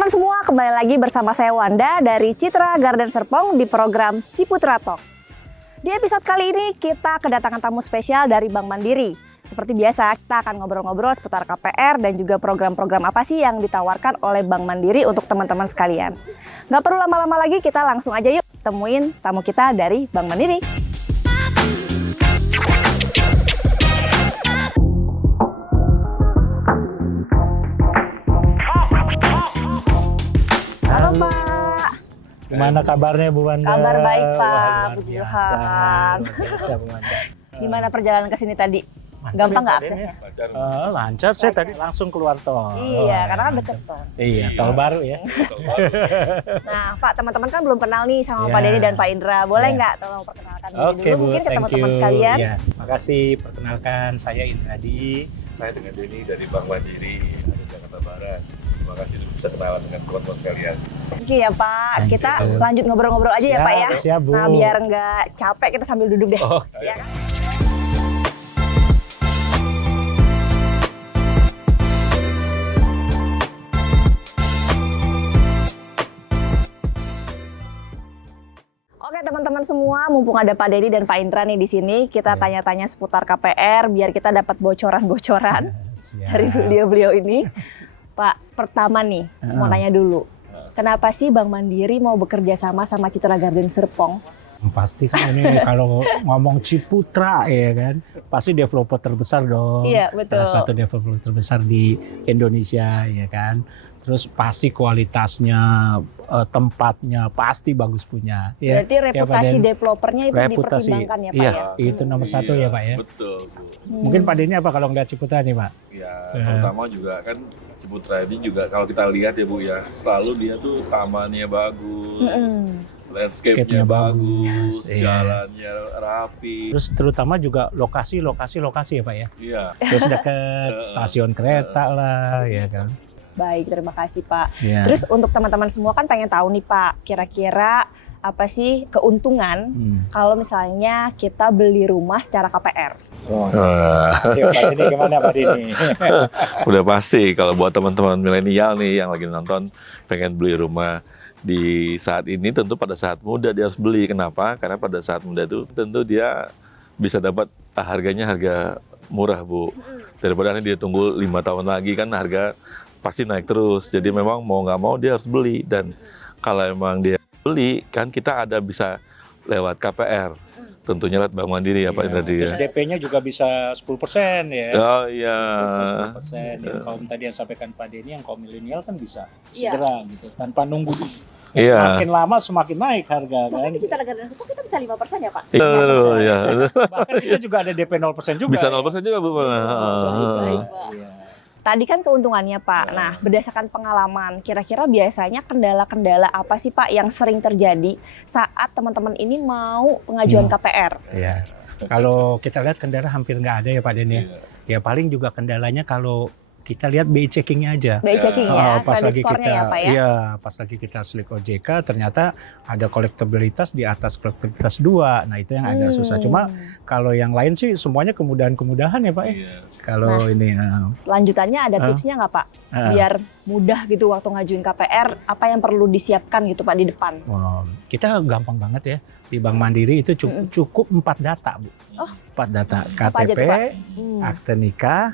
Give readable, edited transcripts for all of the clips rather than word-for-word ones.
teman-teman semua, kembali lagi bersama saya Wanda dari Citra Garden Serpong di program Ciputra Talk. Di episode kali ini kita kedatangan tamu spesial dari Bank Mandiri. Seperti biasa, kita akan ngobrol-ngobrol seputar KPR dan juga program-program apa sih yang ditawarkan oleh Bank Mandiri untuk teman-teman sekalian. Nggak perlu lama-lama lagi, kita langsung aja yuk temuin tamu kita dari Bank Mandiri. Halo Pak. Gimana kabarnya Bu Wanda? Kabar baik Pak, Wah, puji luar Tuhan. biasa Bu Wanda. Gimana perjalanan ke sini tadi? Mantap Gampang ya, nggak Pak, aksesnya? ini? Lancar, saya tadi langsung keluar tol. Iya, karena kan deket tol. Iya, tol baru ya. Nah Pak, teman-teman kan belum kenal nih sama Iya. Pak Denny dan Pak Indra. Boleh Iya. nggak tolong perkenalkan diri Oke dulu Bu, mungkin ke thank teman-teman you. sekalian? Ya, makasih. Perkenalkan, saya Indradi. Saya dengan Denny dari Bank Mandiri, ada Jakarta Barat. Terima kasih sudah bisa kenalan dengan teman-teman sekalian. Oke ya Pak, Thank kita you. lanjut ngobrol-ngobrol aja ya Pak ya. Siap Bu. Nah biar nggak capek kita sambil duduk deh. Oh, Ya kan? Oke teman-teman semua, mumpung ada Pak Denny dan Pak Indra nih di sini, kita Iya. tanya-tanya seputar KPR biar kita dapat bocoran-bocoran siap. dari beliau-beliau ini. Pak, pertama nih, mau nanya dulu. Kenapa sih Bank Mandiri mau bekerja sama Citra Garden Serpong? Pasti kan ini kalau ngomong Ciputra ya kan, pasti developer terbesar dong. Iya, betul. Salah satu developer terbesar di Indonesia ya kan. Terus pasti kualitasnya, tempatnya pasti bagus punya. Ya. Berarti reputasi Den? developernya itu dipertimbangkan ya Pak Iya, ya? itu nomor satu ya Pak ya. Betul, Bu. Mungkin Pak Denny apa kalau nggak Ciputra nih Pak? Ya, Ya. terutama juga kan Ciputra ini juga kalau kita lihat ya Bu ya, selalu dia tuh tamannya bagus, landscape-nya Landscape-nya bagus, bagus, iya. jalannya rapi. Terus terutama juga lokasi ya Pak ya. Iya. Terus dekat stasiun kereta lah ya kan. Baik, terima kasih Pak. Ya. Terus untuk teman-teman semua kan pengen tahu nih Pak, kira-kira apa sih keuntungan kalau misalnya kita beli rumah secara KPR? Ya, Pak Denny gimana Pak Denny? Udah pasti kalau buat teman-teman milenial nih yang lagi nonton pengen beli rumah di saat ini, tentu pada saat muda dia harus beli. Kenapa? Karena pada saat muda itu tentu dia bisa dapat harganya harga murah Bu. Daripada nanti dia tunggu 5 tahun lagi kan harga pasti naik terus. Jadi memang mau nggak mau dia harus beli, dan kalau emang dia beli kan kita ada bisa lewat KPR. Tentunya lewat Bank Mandiri ya Pak Indradi Terus ya. DP-nya juga bisa 10% ya. Oh iya. 10%. Yang kaum tadi yang sampaikan Pak Denny, yang kaum milenial kan bisa Iya. segera gitu, tanpa nunggu. Iya. Semakin lama semakin naik harga kan. Tapi di Citra Garden Serpong kita bisa 5% ya Pak? Iya. Bahkan kita juga ada DP 0% juga. Bisa ya. 0% juga Bu. Baik, Pak. Iya. Tadi kan keuntungannya Pak. Nah, berdasarkan pengalaman, kira-kira biasanya kendala-kendala apa sih Pak yang sering terjadi saat teman-teman ini mau pengajuan KPR? Ya. Kalau kita lihat kendala hampir nggak ada ya Pak Denny. Ya paling juga kendalanya kalau kita lihat BI checkingnya aja. BI checking ya, Pas kredit lagi skornya kita, ya Pak ya? iya, pas lagi kita slik OJK ternyata ada kolektabilitas di atas kolektabilitas 2. Nah itu yang agak susah. Cuma kalau yang lain sih semuanya kemudahan-kemudahan ya Pak ya. Iya. Kalau ini. Lanjutannya ada tipsnya nggak Pak? Biar mudah gitu waktu ngajuin KPR, apa yang perlu disiapkan gitu Pak di depan? Kita gampang banget ya. Di Bank Mandiri itu cukup 4 data Bu. Oh. 4 data. Apa aja KTP, tuh, Pak? akte nikah,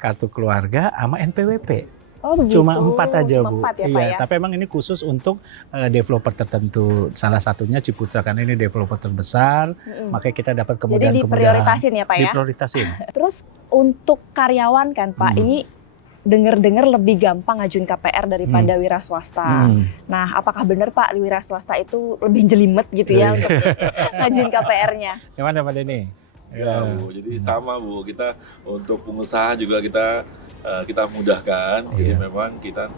kartu keluarga, sama NPWP. Oh begitu. Cuma 4 aja Cuma Bu. 4 ya Iya, Pak ya? tapi emang ini khusus untuk developer tertentu. Salah satunya Ciputra karena ini developer terbesar, makanya kita dapat Jadi kemudahan-kemudahan. diprioritasin ya Pak ya? Diprioritasin. Terus untuk karyawan kan Pak, ini dengar-dengar lebih gampang ngajuin KPR daripada wira swasta. Nah, apakah benar Pak wira swasta itu lebih jelimet gitu ya untuk ngajuin KPR-nya? Gimana Pak Denny? Ya Bu, jadi sama Bu, kita untuk pengusaha juga kita mudahkan. Jadi Iya. memang kita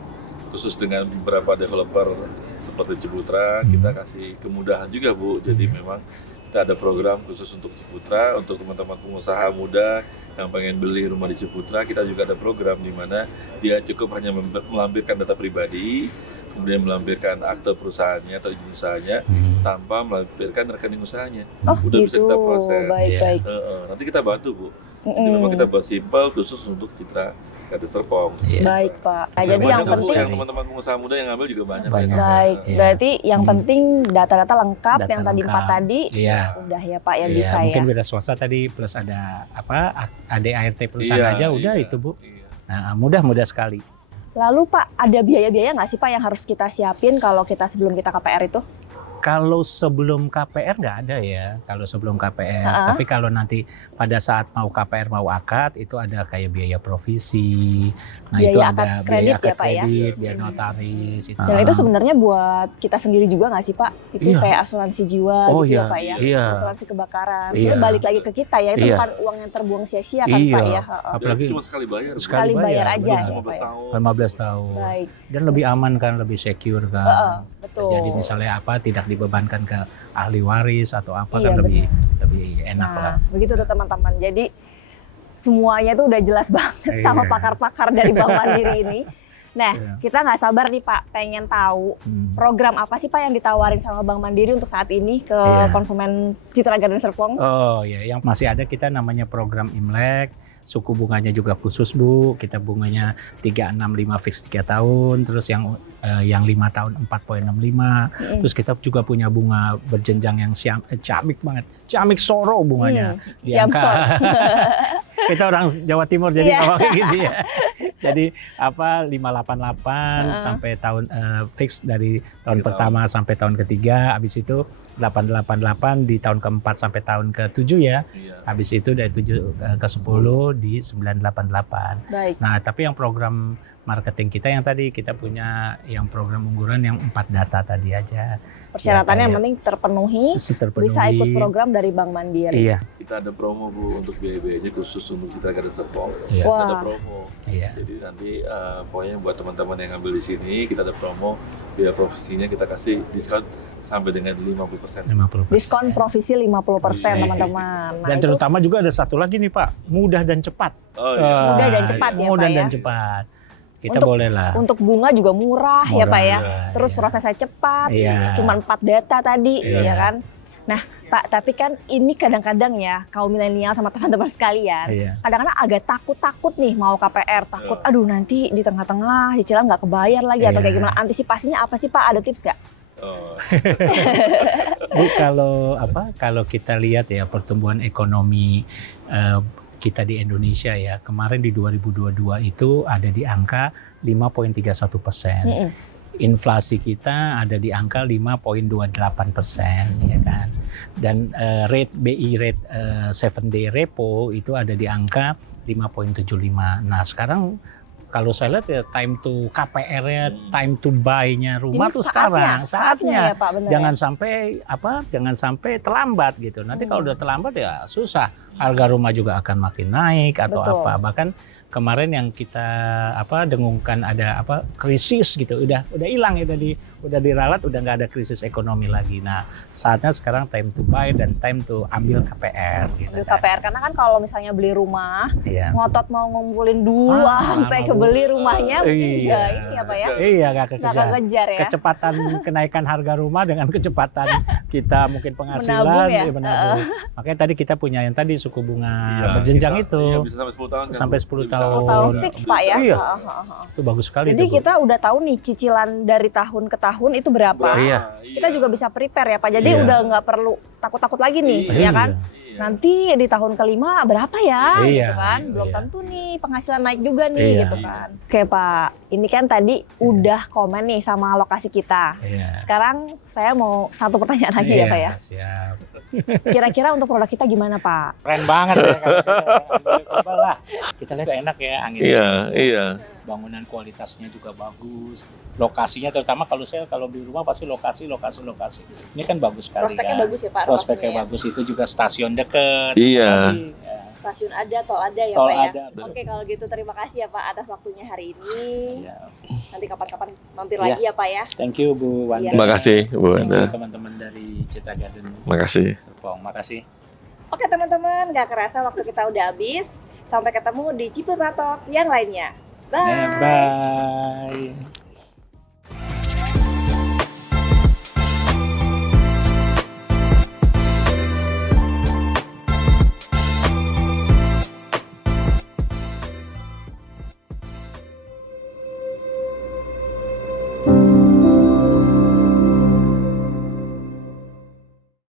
khusus dengan beberapa developer seperti Ciputra, kita kasih kemudahan juga Bu. Jadi memang kita ada program khusus untuk Ciputra, untuk teman-teman pengusaha muda yang pengen beli rumah di Ciputra, kita juga ada program di mana dia cukup hanya melampirkan data pribadi, kemudian melampirkan akte perusahaannya atau izin usahanya, tanpa melampirkan rekening usahanya. Oh Udah gitu, bisa kita proses. baik-baik. Nanti kita bantu Bu. Jadi memang kita buat simpel khusus untuk Citra Garden Serpong. Iya. Baik Pak. Nah, Ya, jadi yang banyak kok, penting yang teman-teman pengusaha muda yang ngambil juga banyak. Banyak. baik. Iya. Berarti yang penting data-data lengkap Data yang tadi lengkap. 4 tadi. Iya. Udah ya Pak ya Iya, bisa mungkin ya. wira swasta tadi plus ada apa ADART perusahaan aja udah itu Bu. Iya. Nah, mudah sekali. Lalu Pak, ada biaya-biaya nggak sih Pak yang harus kita siapin kalau kita sebelum kita KPR itu? Kalau sebelum KPR nggak ada ya, kalau sebelum KPR. Ha-ha. Tapi kalau nanti pada saat mau KPR mau akad itu ada kayak biaya provisi. Nah Biaya itu akad ada kredit biaya ya, akad Pak, ya? kredit, biaya notaris. Itu. Dan itu sebenarnya buat kita sendiri juga nggak sih Pak? Itu Iya. kayak asuransi jiwa Oh gitu ya iya, Pak ya? iya. Asuransi kebakaran. Iya. Sebenarnya balik lagi ke kita ya, itu Iya. bukan uang yang terbuang sia-sia kan Iya. Pak ya? Ha-ha. Dan Apalagi itu cuma sekali bayar. Bu. Sekali bayar aja benar. ya, 15 Pak ya? tahun. 15 tahun. Baik. Dan lebih aman kan, lebih secure kan. Heeh, betul. Jadi misalnya apa tidak dibebankan ke ahli waris atau apa Iya, kan lebih benar. enak lah. Nah, begitu tuh teman-teman. Jadi semuanya tuh udah jelas banget sama Iya. pakar-pakar dari Bank Mandiri ini. Nah, Iya. kita nggak sabar nih Pak, pengen tahu program apa sih Pak yang ditawarin sama Bank Mandiri untuk saat ini ke Iya. konsumen Citra Garden Serpong? Oh ya, yang masih ada kita namanya program Imlek. Suku bunganya juga khusus Bu. Kita bunganya 365 fix 3 tahun, terus yang 5 tahun 4,65. Terus kita juga punya bunga berjenjang yang ciamik banget. Ciamik soro bunganya. Di angka Ciamsor. kita orang Jawa Timur jadi Iya. ngomong kayak gitu ya. Jadi apa 588 sampai tahun fix dari tahun 3 pertama sampai tahun ketiga, habis itu 888 di tahun keempat sampai tahun ke-7 ya. Iya. Habis itu dari 7 ke 10 di 988. Baik. Nah, tapi yang program marketing kita yang tadi kita punya yang program unggulan yang 4 data tadi aja. Persyaratannya Ya, yang penting terpenuhi, Terpenuhi. bisa ikut program dari Bank Mandiri. Iya, Kita ada promo Bu untuk biaya-biayanya khusus untuk Citra Garden Serpong. iya. Wah. Ada promo. Iya. Jadi nanti pokoknya buat teman-teman yang ngambil di sini kita ada promo biaya provisinya kita kasih diskon sampai dengan 50%. 50%. Diskon provisi 50% Iya. teman-teman. Nah, Dan itu terutama juga ada satu lagi nih Pak, mudah dan cepat. Oh iya. Mudah dan Ah, cepat ya, mudah Pak, dan ya? cepat. Kita Untuk- boleh lah. untuk bunga juga murah, ya Pak ya. Murah, Terus iya. prosesnya cepat, Iya. cuma 4 data tadi, Iya. ya kan? Nah, Pak, tapi kan ini kadang-kadang ya kaum milenial sama teman-teman sekalian, Iya. kadang-kadang agak takutnih mau KPR, takut, Iya. aduh nanti di tengah-tengah cicilan nggak kebayar lagi atau kayak Iya. gimana? Antisipasinya apa sih Pak? Ada tips nggak? Oh, Bu, kalau kita lihat ya pertumbuhan ekonomi kita di Indonesia ya, kemarin di 2022 itu ada di angka 5,31%. Mm-mm. Inflasi kita ada di angka 5,28%, ya kan. Dan rate BI rate 7-day repo itu ada di angka 5,75. Nah, sekarang kalau saya lihat ya time to KPR-nya, time to buy-nya rumah Ini tuh sekarang saatnya. ya Pak, bener Jangan ya? jangan sampai terlambat gitu. Nanti kalau Hmm. udah terlambat ya susah. Harga rumah juga akan makin naik atau Betul. apa. Bahkan kemarin yang kita dengungkan ada krisis gitu. Udah hilang ya udah diralat, udah nggak ada krisis ekonomi lagi. Nah, saatnya sekarang time to buy dan time to ambil KPR gitu. Ambil KPR, karena kan kalau misalnya beli rumah, Iya. ngotot mau ngumpulin dulu sampai lama, Bu. kebeli rumahnya, mungkin Iya. nggak ini ya Pak ya? Iya, nggak Nggak kekejar. kekejar ya? Kecepatan kenaikan harga rumah dengan kecepatan kita mungkin penghasilan Menabung ya? menabung. Makanya tadi kita punya yang tadi suku bunga iya, berjenjang kita- itu. Iya, bisa sampai 10 tahun kan. Sampai Bu? 10 Bisa tahun. 10 tahun Bisa. fix Pak ya? Iya. Ha, ha, ha. Itu bagus sekali Jadi itu, Bu. kita udah tahu nih cicilan dari tahun ke tahun itu berapa. Iya. Kita juga bisa prepare ya Pak. Jadi Iya. udah nggak perlu takut-takut lagi nih, ya kan? Iya. Nanti di tahun kelima berapa ya, Iya, gitu kan? Belum iya. tentu nih penghasilan naik juga nih, Iya. gitu kan? Oke Pak, ini kan tadi udah komen nih sama lokasi kita. Iya. Sekarang saya mau satu pertanyaan lagi ya Iya, Pak ya. Siap. Kira-kira untuk produk kita gimana Pak? Keren banget ya kalau saya coba lah. Kita lihat enak ya angin. Iya, iya. Bangunan kualitasnya juga bagus. Lokasinya terutama kalau beli rumah pasti lokasi. Ini kan bagus sekali Prospeknya kan. bagus ya Pak? Prospeknya lokasinya ya? bagus, itu juga stasiun dekat. Iya. Ya, Stasiun ada, tol ada ya tol Pak ya? ada. Oke, kalau gitu terima kasih ya Pak atas waktunya hari ini. Ya. Nanti kapan-kapan mampir Iya. lagi ya Pak ya. Thank you Bu Wanda. Iya. Terima kasih Bu Thank you Wanda. teman-teman dari Citra Garden Makasih. Serpong. Makasih. Oke teman-teman, gak kerasa waktu kita udah habis. Sampai ketemu di Ciputra Talk yang lainnya. Bye! Bye.